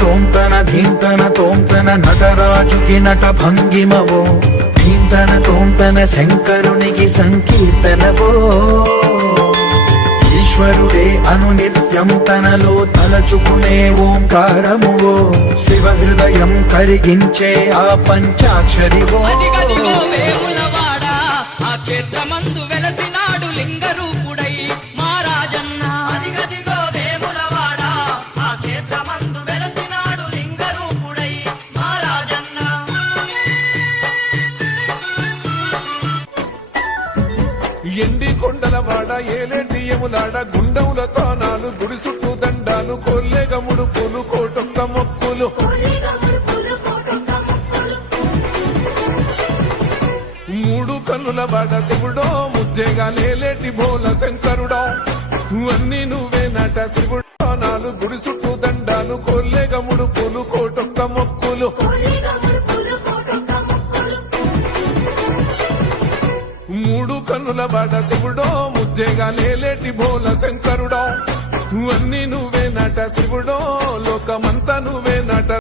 తోంతన ధీంతన తోంతన నటరాజుకి నట భంగిమవో ధీంతన తోంతన శంకరునికి సంకీర్తనవో ఈశ్వరుడే అనునిత్యం తనలో తలచుకునే ఓంకారమువో శివ హృదయం కరిగించే ఆ పంచాక్షరివో క్షేత్రమందు వెలసినాడు లింగ రూపుడై మా రాజన్న. అదిగదిగో వేములవాడ ఆ క్షేత్రమందు వెలసినాడు లింగ రూపుడై మా రాజన్న. ఎండి కొండలవాడ ఏలేటి యములాడ గుండముల తానాలు గుడి చుట్టూ దండాలు కొల్లేగ ముడుపులు కోటొక్క మొక్కులు మూడు కన్నుల బాడ శివుడో ముజ్జేగా లేలేటి బోల శంకరుడో అన్ని నువ్వే నట శివుడో నాలు గుడి చుట్టూ దండాలు కొల్లేగ ముడుపులు కోటొక్క మొక్కులు మూడు కన్నుల బాడ శివుడో ముజ్జేగా లేలేటి బోల శంకరుడో అన్ని నువ్వే నట శివుడో లోకమంతా నువ్వే నట